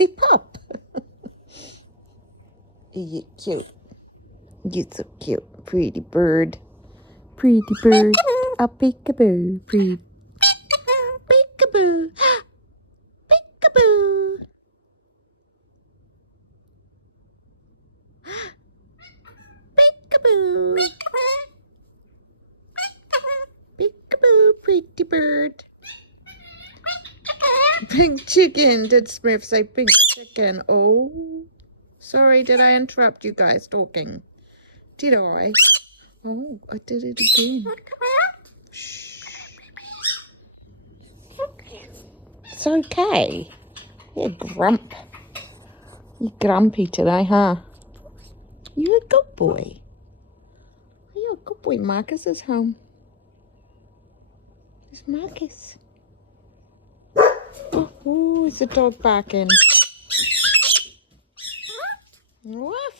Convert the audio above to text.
the pup. You're cute. You're so cute. Pretty bird. Pretty bird. A peekaboo. Pretty. Peekaboo. Peekaboo. Peekaboo. Peekaboo, pretty bird. Pink chicken. Did Smurf say pink chicken? Oh. Sorry, did I interrupt you guys talking? Did I? Oh, I did it again. Shh. It's okay. You're grump. You're grumpy today, huh? You're a good boy. You're a good boy. Marcus is home. There's Marcus. Oh, is the dog barking? Woof.